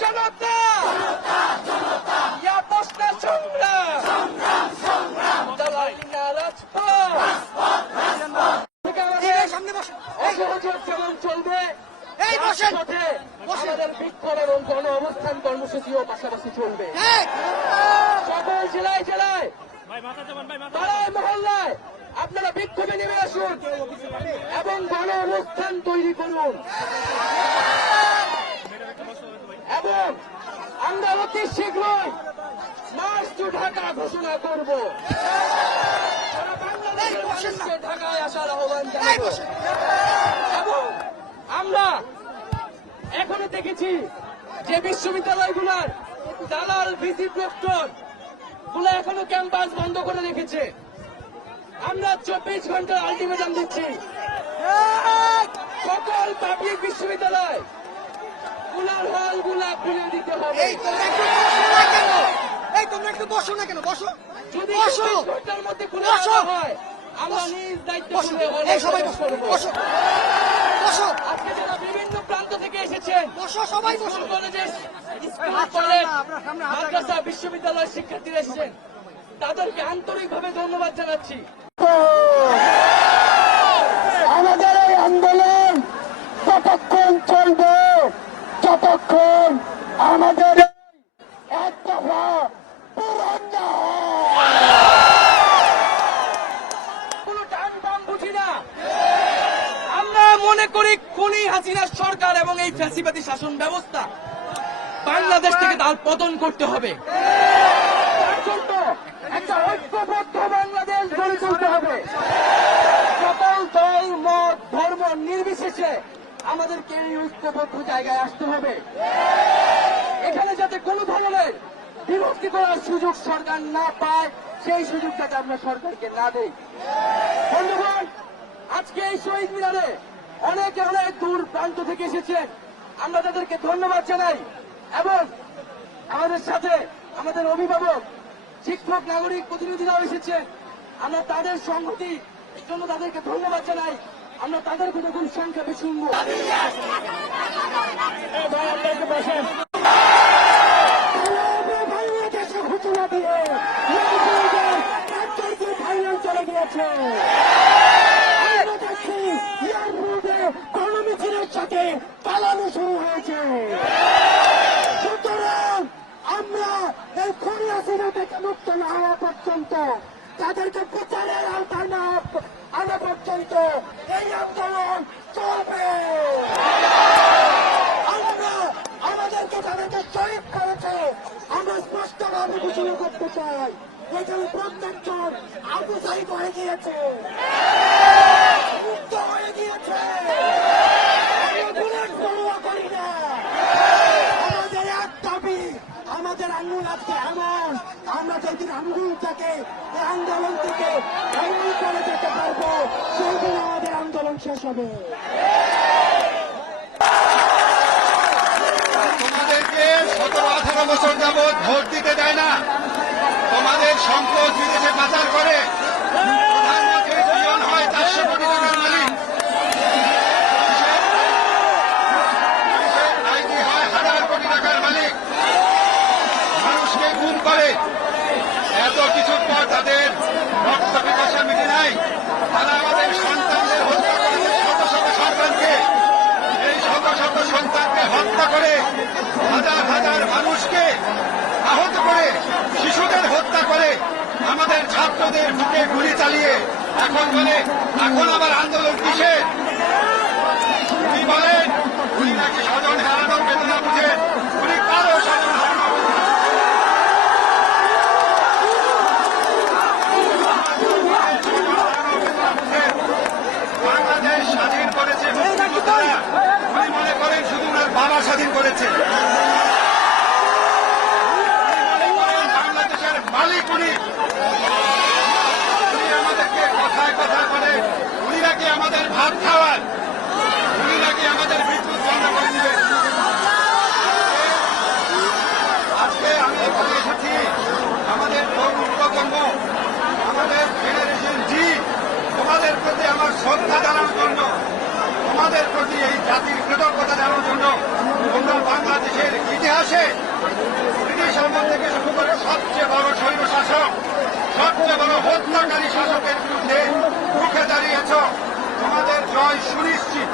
জনতা! প্রশ্ন সংগ্রাম দালালি না রাজপথ এবং গণ অবস্থান কর্মসূচিও পাশাপাশি চলবে সকল জেলায় জেলায় পাড়ায় মহল্লায় আপনারা বিক্ষোভে নেমে আসুন এবং গণ অবস্থান তৈরি করুন এবং আমরা অতি শীঘ্রই মার্চ টু ঢাকা ঘোষণা করব। ঢাকায় আসার আহ্বান জানাব। এবং আমরা এখনও দেখেছি যে বিশ্ববিদ্যালয়গুলোর দালাল ভিসি প্রক্টরগুলো এখনও ক্যাম্পাস বন্ধ করে রেখেছে। আমরা চব্বিশ ঘণ্টার আলটিমেটাম দিচ্ছি। সকল পাবলিক বিশ্ববিদ্যালয় গুলার হলগুলা খুলে দিতে হবে। এই তোমরা একটু বসো না কেন? এই তোমরা একটু বসো না কেন? বসো। যদি বসো। ঘণ্টার মধ্যে খুলে বসো। হয় আমরা নিজ দায়িত্ব খুলে হলে এই সবাই বসো। বসো। বসো। আজকে যারা বিভিন্ন প্রান্ত থেকে এসেছেন বসো সবাই বসো। স্কুল স্কুল কলেজ না, আপনার সামনে হাত মাদ্রাসা বিশ্ববিদ্যালয়ের শিক্ষার্থীরা এসেছেন তাদেরকে আন্তরিকভাবে ধন্যবাদ জানাচ্ছি। আমাদের এই আন্দোলন চলবে? যতক্ষণ আমাদের কোনো টান না। আমরা মনে করি সরকার এবং এই ফ্যাসিবাদী শাসন ব্যবস্থা। বাংলাদেশ থেকে তার পতন করতে হবে। বাংলাদেশ হবে। সকল দল, মত, ধর্ম নির্বিশেষে আমাদেরকে এই ঐক্যবদ্ধ জায়গায় আসতে হবে। এখানে যাতে কোনো ধরনের বিভক্তি করার সুযোগ সরকার না পায়, সেই সুযোগ যাতে আমরা সরকারকে না দেই। বন্ধুগণ, আজকে এই শহীদ মিনারে অনেক অনেক দূর প্রান্ত থেকে এসেছেন আমরা তাদেরকে ধন্যবাদ জানাই এবং আমাদের সাথে আমাদের অভিভাবক, শিক্ষক, নাগরিক প্রতিনিধিরাও এসেছেন। আমরা তাদের সংহতি জন্য তাদেরকে ধন্যবাদ জানাই। আমরা তাদের কথা খুব সংক্ষেপে শুনব ঘোষণা দিয়ে ফাইনাল চলে গিয়েছে সাথে পালানো শুরু হয়েছে সুতরাং আমরা এই খুনি হাসিনা থেকে মুক্ত না হওয়া পর্যন্ত তাদেরকে বিচারের আওতায় না আনা পর্যন্ত এই আন্দোলন চলবে। আমরা আমাদেরকে তাদেরকে শহীদ করেছে। আমরা স্পষ্টভাবে ঘোষণা করতে চাই, এখানে প্রত্যেকজন আবু সাহিদ হয়ে গিয়েছে। মুক্ত হয়ে গিয়েছে আমরা বুলেট পড়ুয়া করি না আমাদের এক দাবি আমাদের আঙ্গুল আজকে এমন আঙ্গুলটাকে আন্দোলন থেকে করে যেতে পারব। সেদিন আমাদের আন্দোলন শেষ হবে। তোমাদেরকে সতেরো আঠারো বছর যাবৎ ভোট দিতে দেয় না। তোমাদের সম্পদ বিদেশে পাচার করে। করে হাজার হাজার মানুষকে আহত করে, শিশুদের হত্যা করে, আমাদের ছাত্রদের বুকে গুলি চালিয়ে এখন বলে, এখন আবার আন্দোলন কিসের কি বলেন উনি নাকি স্বজন হারানোর বেদনা বুঝে উনি কারও স্বজন হারানো বাংলাদেশ স্বাধীন করেছে মুক্তিযোদ্ধারা। উনি মনে করেন শুধু ওনার বাবা স্বাধীন করেছে। বাংলাদেশের মালিক উনি। আমাদেরকে কথায় কথায় বলে, উনি নাকি আমাদের ভাত খাওয়ান উনি নাকি আমাদের বিদ্যুৎ বন্ধ করে দিবেন। আজকে আমি এখানে এসেছি। আমাদের প্রজন্ম আমাদের জেনারেশন জি তোমাদের প্রতি আমার শ্রদ্ধা জানানোর জন্য, তোমাদের প্রতি এই জাতির কৃতজ্ঞতা সবচেয়ে বড় সৈন্য শাসক সবচেয়ে বড় হত্যাকারী শাসকের বিরুদ্ধে রুখে দাঁড়িয়েছ। তোমাদের জয় সুনিশ্চিত।